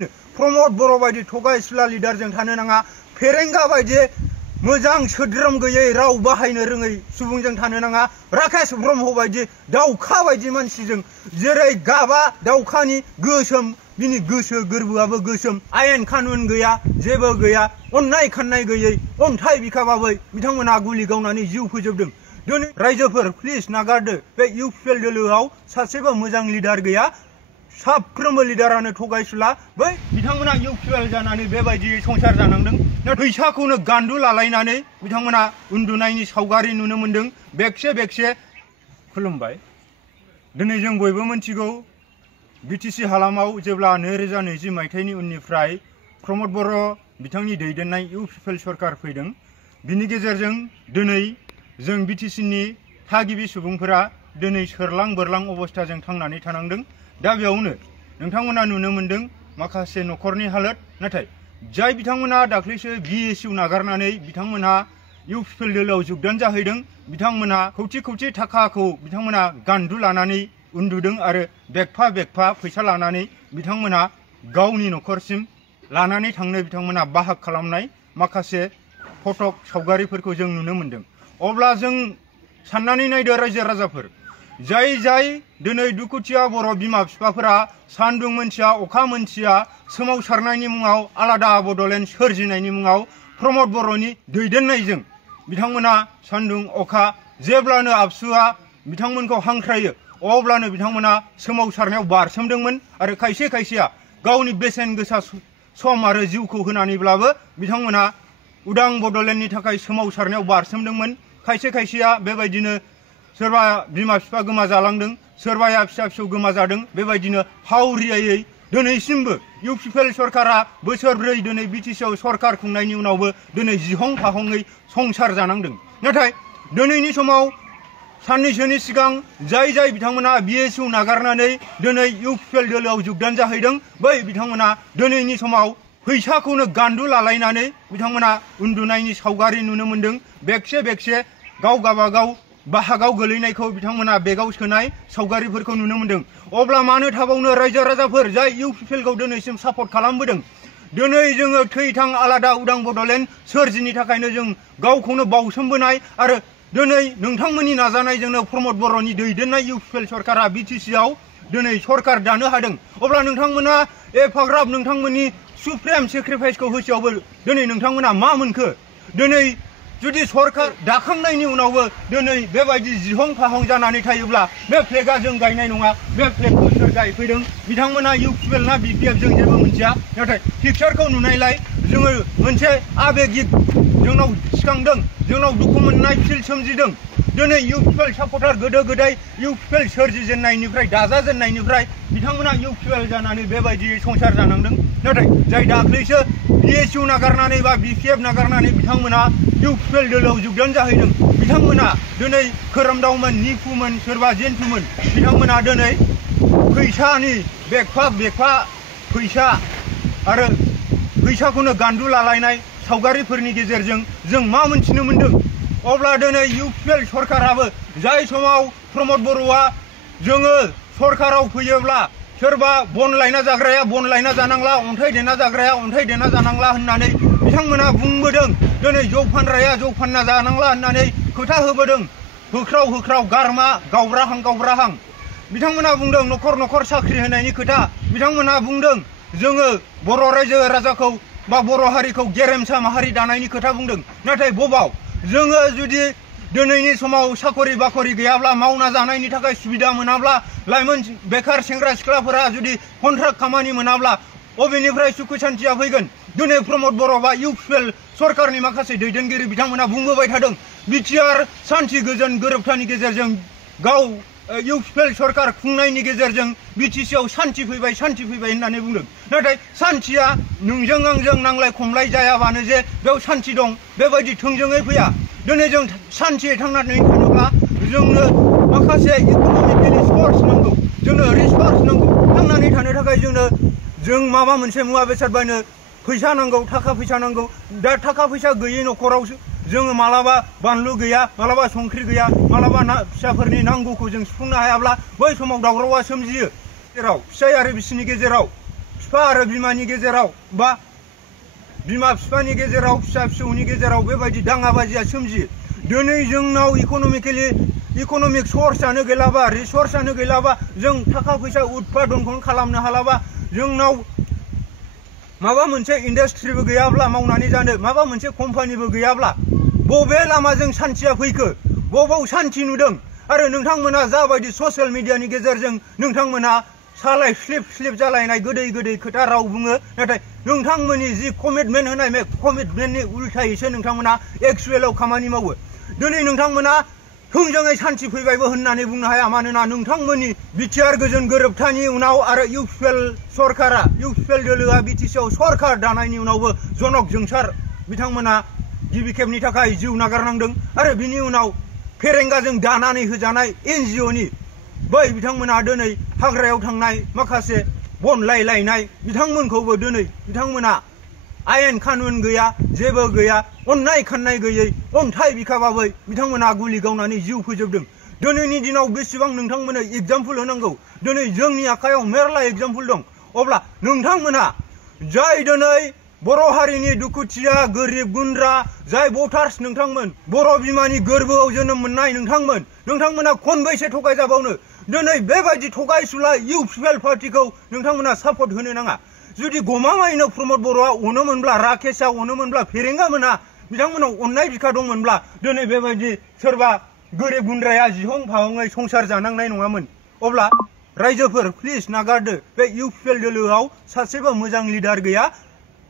प्रमद बर' बायदि थगायसुला लिडारजों थानो नाङा। फेरेंगा बायदि मोजां सोद्रोम गैयै राव बाहायनो रोङै सुबुंजों थानो नाङा। राकेश ब्रह्म बायदि दाउखा बायदि मानसिजों जेरै गाबा दाउखानि गोसोम बिनि गोसो गोरबोआबो गोसोम। आयेन कानुन गैया, जेबो गैया, अननाय खाननाय गैयै अन्थाइ बिखाबाबै बिथांमोना गुलि गावनानै जिउ फोजोबदों। दिनै रायजोफोर प्लिज नागारदो। बे इउपिपिएल दोलोआव सासेबो मोजां लिडार गैया। साफ्रोमबो लिडारानो थगायसुला। बै बिथांमोना इउपिपिएल जानानै बेबायदि संसार जानांदों। फैसाखौनो गान्दु लालायनानै बिथांमोना उन्दुनायनि सावगारि नुनो मोन्दों। बेगसे बेगसे खुलुमबाय। दिनै जों बयबो मिथिगौ बिटिसि हालामाव जेब्ला 2020 मायथाइनि उननिफ्राय प्रमद बर' बिथांनि दैदेननाय इउपिपिएल सरकार फैदों। बिनि गेजेरजों दिनै जों बिटिसिनि थागिबि सुबुंफोरा दिनै सोरलां बोरलां अबस्थाजों थांनानै थानांदों। दा बेयावनो नोंथांमोना नुनो मोन्दों माखासे न'खरनि हालोद। नाथाय जाय बिथांमोना दाख्लैसो बिएसइउ नागारनानै बिथांमोनहा इउपिपिएल दोलोआव जगदान जाहैदों, बिथांमोना खौथि खौथि थाखाखौ बिथांमोना गान्दु लानानै उन्दुदों आरो बेगफा बेगफा फैसा लानानै बिथांमोना गावनि न'खरसिम लानानै थांनो बिथांमोना बाहाग खालामनाय माखासे फटक सावगारिफोरखौ जों नुनो मोन्दों। अब्ला जों साननानै नायदो रायजो राजाफोर, जाय जाय दिनै दुखुथिया बर' बिमा बिफाफोरा सान्दुं मोनथिया अखा मोनथिया सोमावसारनायनि मुङाव आलादा बड'लेण्ड सोरजिनायनि मुङाव प्रमद बर'नि दैदेननायजों बिथांमोना सान्दुं अखा जेब्लानो आबसुआ बिथांमोनखौ हांख्रायो अब्लानो बिथांमोना सोमावसारनायाव बारसोमदोंमोन आरो खायसे खायसेया गावनि बेसेन गोसा सम आरो जिउखौ होनानैब्लाबो बिथांमोना उदां बड'लेण्डनि थाखाय सोमावसारनायाव बारसोमदोंमोन। खायसे खायसेया बेबायदिनो सोरबा बिमा बिफा गोमाजालांदों, सोरबाया फिसा फिसौ गोमाजादों। बेबायदिनो हावरियायै दिनैसिमबो इउपिपिएल सरकारा बोसोरब्रै दिनै बिटिसिआव सरकार खुंनायनि उनावबो दिनै जिहं फाहङै संसार जानांदों। नाथाय दिनैनि समाव साननैसोनि सिगां जाय जाय बिथांमोना बिएसइउ नागारनानै दिनै इउपिपिएल दोलोआव जगदान जाहैदों, बै बिथांमोना दिनैनि समाव फैसाखौनो गान्दु लालायनानै बिथांमोना उन्दुनायनि सावगारि नुनो मोन्दों। बेगसे बेगसे गाव गाबागाव बाहागाव गोलैनायखौ बिथांमोना बेगाव सोनाय सावगारिफोरखौ नुनो मोन्दों। अब्ला मानो थाबावनो रायजो राजाफोर जाय इउपिपिएलखौ दिनैसिम सापर्ट खालामबोदों। दिनै जोङो थैथां आलादा उदां बड'लेण्ड सोरजिनि थाखायनो जों गावखौनो बावसोमबोनाय आरो दिनै नोंथांमोननि नाजानायजोंनो प्रमद बर'नि दैदेननाय इउपिपिएल सरकारा बिटिसिआव दिनै सरकार दानो हादों। अब्ला नोंथांमोना एफाग्राब नोंथांमोननि सुप्रिम सेक्रिफाइसखौ होसेयावबो दिनै नोंथांमोना मा मोनखो? दिनै जुदि सरकार दाखांनायनि उनावबो दिनै बेबायदि जिहं फाहं जानानै थायोब्ला बे फ्लेगआ जों गायनाय नङा। बे फ्लेगखौ सोर गायफैदों? बिथांमोना इउपिपिएल ना बिपिएफ जों जेबो मिथिया। नाथाय पिक्चारखौ नुनायलाय जोङो मोनसे आबेगिक जोंनाव सिखांदों, जोंनाव दुखु मोननाय फिल सोमजिदों। दिनै इउपिपिएल सापर्टार गोदो गोदाय इउपिपिएल सोरजिजेननायनिफ्राय दाजाजेननायनिफ्राय बिथांमोना इउपिपिएल जानानै बेबायदि संसार जानांदों। नाथाय जाय दाख्लैसो बिएसइउ नागारनानै बा बिपिएफ नागारनानै बिथांमोना इउपिपिएल दोलोआव जगदान जाहैदों, बिथांमोना दिनै खोरोमदावमोन, निफुमोन, सोरबा जेन्थुमोन, बिथांमोना दिनै फैसानि बेगफा बेगफा फैसा आरो फैसाखौनो गान्दु लालायनाय सावगारिफोरनि गेजेरजों जों मा मोनथिनो मोन्दों? अब्ला दिनै इउपिपिएल सरकाराबो जाय समाव प्रमद बर'आ जोङो सरकाराव फैयोब्ला सोरबा बन लायना जाग्राया बन लायना जानांला, अन्थाइ देना जाग्राया अन्थाइ देना जानांला होननानै बिथांमोना बुंबोदों। दिनै जौ फानग्राया जौ फानना जानांला होननानै खोथा होबोदों। होख्राव होख्राव गारमा गावब्राहां गावब्राहां बिथांमोना बुंदों न'खर न'खर साख्रि होनायनि खोथा। बिथांमोना बुंदों जोङो बर' रायजो राजाखौ बा बर' हारिखौ गेरेमसा माहारि दानायनि खोथा बुंदों। नाथाय बबाव? जोङो जुदि दिनैनि समाव साखरि बाखरि गैयाब्ला, मावना जानायनि थाखाय सुबिदा मोनाब्ला, लाइमोन बेखार सेंग्रा सिख्लाफोरा जुदि कन्ट्राक्ट खामानि मोनाब्ला बबेनिफ्राय सुखु शान्तिया फैगोन? दिनै प्रमद बर' बा इउपिपिएल सरकारनि माखासे दैदेनगिरि बिथांमोना बुंबोबाय थादों बिटिआर सान्थि गोजोन गोरोबथानि गेजेरजों गाव इउपिपिएल सरकार खुंनायनि गेजेरजों बिटिसिआव सान्थि फैबाय होननानै बुंदों। नाथाय सान्थिया नोंजों आंजों नांलाय खमलाय जायाबानो जे बेयाव सान्थि दं बेबायदि थोंजोङै फैया। दिनै जों सान्थियै थांनानै थानोब्ला जोंनो माखासे इक'नमिकेलि सर्स नांगौ, जोंनो रिसर्स नांगौ। थांनानै थानो थाखाय जों माबा मोनसे मुवा बेसाद बायनो फैसा नांगौ, थाखा फैसा नांगौ। दा थाखा फैसा गैयै न'खराव जोङो मालाबा बानलु गैया, मालाबा संख्रि गैया, मालाबा फिसाफोरनि नांगौखौ जों सुफुंनो हायाब्ला बै समाव दावरावआ सोमजियो। जेराव फिसाय आरो बिसिनि गेजेराव बिफा आरो बिमानि गेजेराव बा बिमा बिफानि गेजेराव फिसा फिसौनि गेजेराव बेबायदि दाङाबाजिया सोमजियो। दिनै जोंनाव इक'नमिक सर्सआनो गैलाबा रिसर्सआनो गैलाबा जों थाखा फैसा उत्पादनखौनो खालामनो हालाबा जोंनाव माबा मोनसे इन्डास्ट्रिबो गैयाब्ला मावनानै जानो माबा मोनसे कम्पानिबो गैयाब्ला बबे लामाजों सान्थिया फैखो बबाव सान्थि नुदों आरो नोंथांमोना जाबायदि ससियेल मिडियानि गेजेरजों नोंथांमोना सालाय स्लिप जालायनाय गोदै खोथा राव बुङो नाथाय नोंथांमोननि जि कमिटमेन्ट होनाय बे कमिटमेन्टनि उल्थायैसो नोंथांमोना एक्सुवेलाव खामानि मावो। दिनै नोंथांमोना थोंजोङै सान्थि फैबायबो होननानै बुंनो हाया मानोना नोंथांमोननि बिटिआर गोजोन गोरोबथानि उनाव आरो इउपिएल दोलोआ बिटिसिआव सरकार दानायनि उनावबो जनक जोंसार बिथांमोना गिबि खेबनि थाखाय जिउ नागारनांदों आरो बिनि उनाव फेरेंगाजों दानानै होजानाय एनजिअनि बै बिथांमोना दिनै हाग्रायाव थांनाय माखासे बन लायलायनाय बिथांमोनखौबो दिनै बिथांमोना आयेन कानुन गैया जेबो गैया अननाय खाननाय गैयै अन्थाइ बिखाबाबै बिथांमोना गुलि गावनानै जिउ फोजोबदों। दिनैनि दिनाव बेसेबां नोंथांमोननो एग्जाम्पल होनांगौ दिनै जोंनि आखायाव मेरला एग्जाम्पल दं। अब्ला नोंथांमोना जाय दिनै बर' हारिनि दुखुथिया गोरिब गुन्द्रा जाय भटार्स नोंथांमोन बर' बिमानि गोरबोआव जोनोम मोननाय नोंथांमोना खनबैसे थगायजाबावनो दिनै बेबायदि थगायसुला इउपिएल पार्टिखौ नोंथांमोना सापर्ट होनो नाङा। जुदि गमामायैनो प्रमद बर'आ अनोमोनब्ला राकेशआ अनोमोनब्ला फेरेंगा मोना बिथांमोनाव अननाय बिखा दंमोनब्ला दिनै बेबायदि सोरबा गोरिब गुन्द्राया जिहं फाहङै संसार जानांनाय नङामोन। अब्ला रायजोफोर प्लिज नागारदो बे इउपिएल दोलोआव सासेबो मोजां लिडार गैया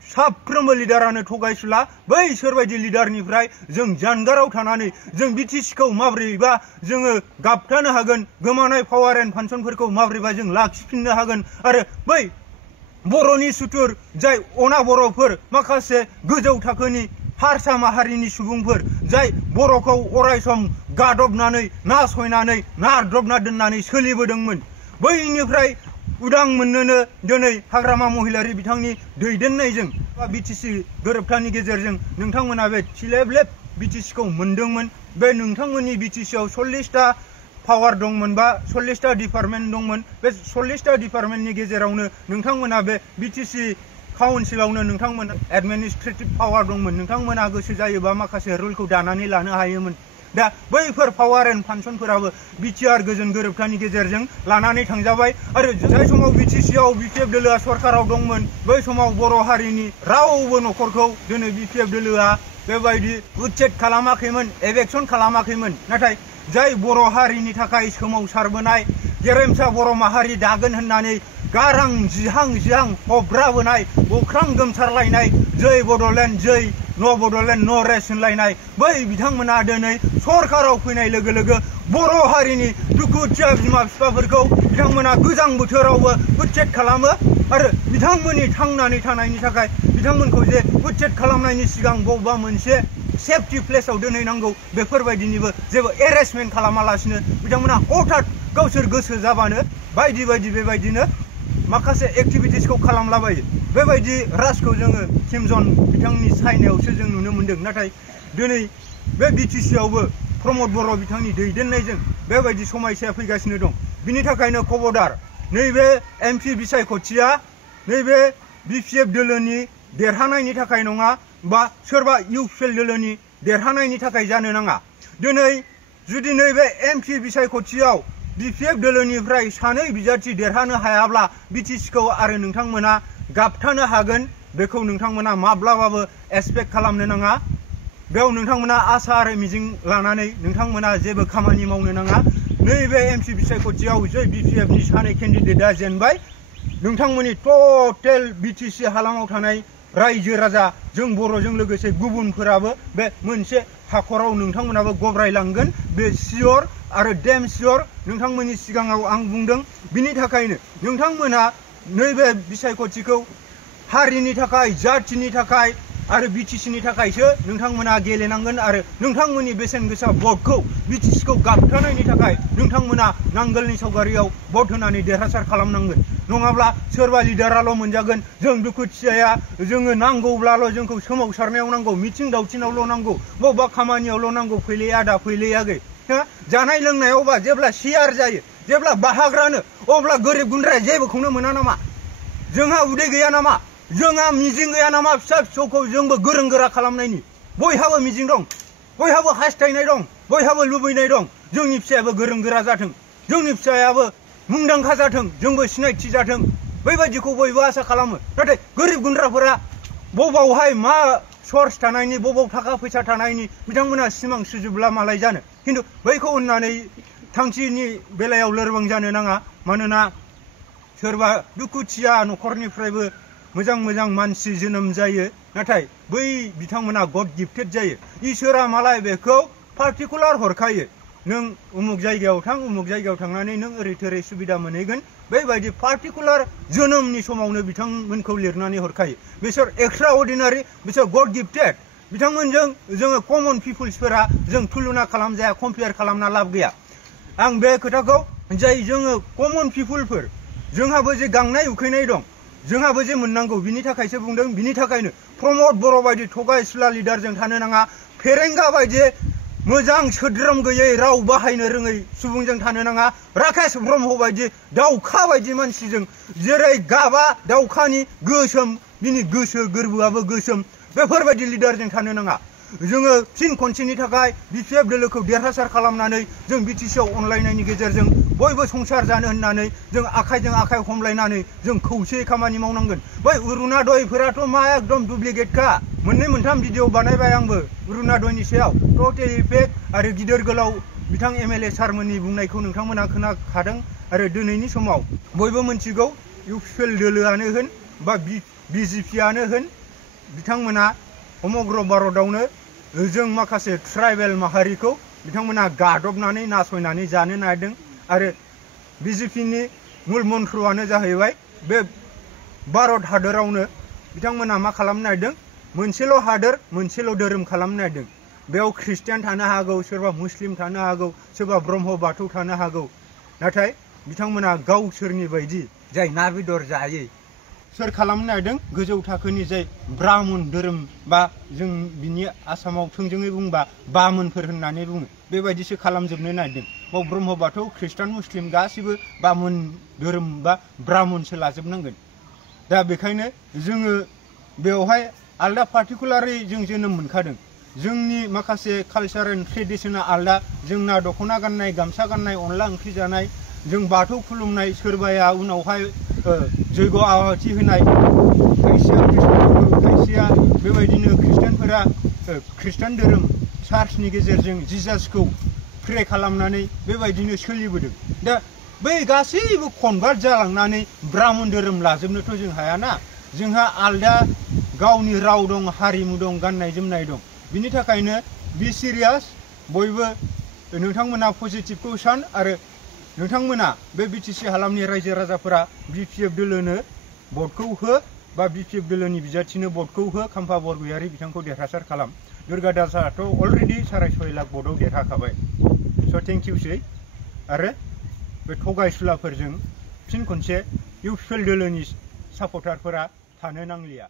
साफ्रोमबो लिडारानो थगायसुला बैसोरबायदि लिडारनिफ्राय जों जानगाराव थानानै जों बिटिसिखौ माब्रैबा जोङो गाबथानो हागोन गोमानाय पावार एन्ड फांसनफोरखौ माब्रैबा जों लाखिफिननो हागोन आरो बै बर'नि सुथुर जाय अना बर'फोर माखासे गोजौ थाखोनि हारसा माहारिनि सुबुंफोर जाय बर'खौ अरायसम गादबनानै नासयनानै नारदबना दोननानै सोलिबोदोंमोन बैनिफ्राय उदां मोननोनो दिनै हाग्रामा महिलारि बिथांनि दैदेननायजों बिटिसि गोरोबथानि गेजेरजों नोंथांमोना बे थिलेबलेब बिटिसिखौ मोनदोंमोन। बे नोंथांमोननि बिटिसिआव 40टा पावार दंमोन बा 40टा डिपार्टमेन्ट दंमोन बे 40टा डिपार्टमेन्टनि गेजेरावनो नोंथांमोना बे बिटिसि काउन्सिलावनो नोंथांमोना एडमिनिस्ट्रेटिभ पावार दंमोन नोंथांमोना गोसो जायोबा माखासे रुलखौ दानानै लानो हायोमोन। दा बैफोर पावार एन्ड फांसनफोराबो बिटिआर गोजोन गोरोबथानि गेजेरजों लानानै थांजाबाय आरो जाय समाव बिटिसिआव बिपिएफ दोलोआ सरकाराव दंमोन बै समाव बर' हारिनि रावबो न'खरखौ दिनै बिपिएफ दोलोआ बेबायदि उच्चेद खालामाखैमोन एभेक्सन खालामाखैमोन नाथाय जाय बर' हारिनि थाखाय सोमावसारबोनाय गेरेमसा बर' माहारि दागोन होननानै गारां जिहां हब्राबोनाय अख्रां गोमसारलायनाय जै बड'लेण्ड जै न' बड'लेण्ड न' रेस होनलायनाय बै बिथांमोना दिनै सरकाराव फैनाय लोगो लोगो बर' हारिनि दुखुथिया बिमा बिफाफोरखौ बिथांमोना गोजां बोथोरावबो उच्चेद खालामो आरो बिथांमोननि थांनानै थानायनि थाखाय बिथांमोनखौ जे उच्चेद खालामनायनि सिगां बबेबा मोनसे सेफटि प्लेसाव दोनहैनांगौ बेफोरबायदिनिबो जेबो एरेस्टमेन्ट खालामालासिनो बिथांमोना हठात गावसोर गोसो जाबानो बायदि बेबायदिनो माखासे एक्टिभिटिसखौ खालामलाबायो। बेबायदि राजखौ जोङो किम जन बिथांनि चाइनायावसो जों नुनो मोन्दों नाथाय दिनै बे बिटिसिआवबो प्रमद बर' बिथांनि दैदेननायजों बेबायदि समस्याया फैगासिनो दं। बिनि थाखायनो खबरदार नैबे एमपि बिसायख'थिया नैबे बिपिएफ दोलोनि देरहानायनि थाखाय नङा बा सोरबा इउपिएल दोलोनि देरहानायनि थाखाय जानो नाङा। दिनै जुदि नैबे एमपि बिसायख'थियाव बिपिएफ दोलोनिफ्राय सानै बिजाथि देरहानो हायाब्ला बिटिसिखौ आरो नोंथांमोना गाबथानो हागोन बेखौ नोंथांमोना माब्लाबाबो एक्सपेक्ट खालामनो नाङा। बेयाव नोंथांमोना आसा आरो मिजिं लानानै नोंथांमोना जेबो खामानि मावनो नाङा। नैबे एमपि बिसायख'थियाव जै बिपिएफनि सानै केन्डिडेटआ जेनबाय नोंथांमोननि टटेल बिटिसि हालामाव थानाय रायजो राजा जों बर'जों लोगोसे गुबुनफोराबो बे मोनसे हाखराव नोंथांमोनाबो गब्रायलांगोन बे सियर आरो डेम सियर नोंथांमोननि सिगाङाव आं बुंदों। बिनि थाखायनो नोंथांमोना नैबे बिसायख'थिखौ हारिनि थाखाय जाथिनि थाखाय आरो बिटिसिनि थाखायसो नोंथांमोना गेलेनांगोन आरो नोंथांमोननि बेसेन गोसा भटखौ बिटिसिखौ गाबथानायनि थाखाय नोंथांमोना नांगोलनि सावगारियाव भट होनानै देरहासार खालामनांगोन नङाब्ला सोरबा लिडाराल' मोनजागोन जों दुखुथियाया जोङो नांगौब्लाल' जोंखौ सोमावसारनायाव नांगौ मिथिं दावथिनावल' नांगौ बबेबा खामानियावल' नांगौ फैलेया दा फैलेयाखै जानाय लोंनायावबा जेब्ला शेयार जायो जेब्ला बाहाग रानो अब्ला गोरिब गुन्द्राया जेबोखौनो मोना नामा जोंहा उदै गैया नामा जोंहा मिजिं गैया नामा फिसा फिसौखौ जोंबो गोरों गोरा खालामनायनि बयहाबो मिजिं दं बयहाबो हास्थायनाय दं बयहाबो लुबैनाय दं जोंनि फिसायाबो गोरों गोरा जाथों जोंनि फिसायाबो मुंदांखा जाथों जोंबो सिनायथि जाथों बैबायदिखौ बयबो आसा खालामो नाथाय गोरिब गुन्द्राफोरा बबावहाय मा सर्स थानायनि बबाव थाखा फैसा थानायनि बिथांमोना सिमां सुजुब्ला मालाय जानो खिन्थु बैखौ होननानै थांखिनि बेलायाव लोरबां जानो नाङा मानोना सोरबा दुखुथिया न'खरनिफ्रायबो मोजां मोजां मानसि जोनोम जायो नाथाय बै बिथांमोना गड गिफ्टेड जायो इसोरा मालाय बेखौ पार्टिकुलार हरखायो नों उमुक जायगायाव थां उमुक जायगायाव थांनानै नों ओरै थोरै सुबिदा मोनहैगोन बेबायदि पार्टिकुलार जोनोमनि समावनो बिथांमोनखौ लिरनानै हरखायो बिसोर एक्सट्रा अर्डिनारि बिसोर गड गिफ्टेड बिथांमोनजों जोङो कमन पिपुल्सफोरा जों तुलना खालामजाया कम्पेयार खालामना लाब गैया आं बे खोथाखौ जाय जोङो कमन पिपुलफोर जोंहाबो जे गांनाय उखैनाय दं जोंहाबो जे मोननांगौ बिनि थाखायसो बुंदों बिनि थाखायनो प्रमद बर' बायदि थगायसुला लिडारजों थानो नाङा फेरेंगा बायदि मोजां सोद्रोम गैयै राव बाहायनो रोङै सुबुंजों थानो नाङा राकेश ब्रह्म बायदि दाउखा बायदि मानसिजों जेरै गाबा दाउखानि गोसोम बिनि गोसो गोरबोआबो गोसोम बेफोरबायदि लिडारजों थानो नाङा जोङो फिन खनसेनि थाखाय बिपिएफ दोलोखौ देरहासार खालामनानै जों बिटिसिआव अनलायनायनि गेजेरजों बयबो संसार जानो होननानै जों आखाइजों आखाइ हमलायनानै जों खौसेयै खामानि मावनांगोन बै अरुणादयफोराथ' मा एकदम डुप्लिकेटखा मोननै मोनथाम भिडिअ बानायबाय आंबो अरुणादयनि सायाव टटेलि फेक आरो गिदिर गोलाव बिथां एमएलए सारमोननि बुंनायखौ नोंथांमोना खोनाखादों आरो दिनैनि समाव बयबो मिथिगौ इउपिएल दोलोआनो होन बा बिजेपिआनो होन बिथांमोना समग्र भारतआवनो जों माखासे ट्राइबेल माहारिखौ बिथांमोना गादबनानै नासयनानै जानो नागिरदों आरो बिजेपिनि मुल मन्त्रआनो जाहैबाय बे भारत हादरावनो बिथांमोना मा खालामनो नागिरदों मोनसेल' हादोर मोनसेल' धोरोम खालामनो नागिरदों बेयाव ख्रिस्टियान थानो हागौ सोरबा मुस्लिम थानो हागौ सोरबा ब्रह्म बाथौ थानो हागौ नाथाय बिथांमोना गावसोरनि बायदि जाय ना बेदर जायै सोर खालामनो नागिरदों गोजौ थाखोनि जाय ब्राह्मण धोरोम बा जों बिनि आसामाव थोंजोङै बुंबा बामोनफोर होननानै बुङो बेबायदिसो खालामजोबनो नागिरदों बाव ब्रह्म बाथौ ख्रिस्टान मुस्लिम गासिबो बामोन धोरोम बा ब्राह्मणसो लाजोबनांगोन दा बेखायनो जोङो बेवहाय आलदा पार्टिकुलारै जों जोनोम मोनखादों जोंनि माखासे कालचार एन्ड ट्रेडिसना आलदा जोंना दख'ना गाननाय गामसा गाननाय अनला ओंख्रि जानाय जों बाथौ खुलुमनाय सोरबाया उनावहाय जैग' आवाथि होनाय खायसेया खायसेया बेबायदिनो ख्रिस्टानफोरा ख्रिस्टान धोरोम चार्चनि गेजेरजों जिजासखौ प्रे खालामनानै बेबायदिनो सोलिबोदों दा बै गासैबो कनभार्ट जालांनानै ब्राह्मण धोरोम लाजोबनोथ' जों हायाना जोंहा आलदा गावनि राव दं हारिमु दं गाननाय जोमनाय दं बिनि थाखायनो बि सिरियास बयबो नोंथांमोना पजिटिभखौ सान आरो नोंथांमोना बे बिटिसि हालामनि रायजो राजाफोरा बिपिएफ दोलोनो भटखौ हो बा बिपिएफ दोलोनि बिजाथिनो भटखौ हो खाम्फा बरगयारि बिथांखौ देरहासार खालाम दुर्गा दासआथ' अलरेडि 6.5 लाख भटआव देरहाखाबाय स' थेंक इउसै आरो बे थगायसुलाफोरजों फिन खनसे इउपिएल दोलोनि सापर्टारफोरा थानो नांलिया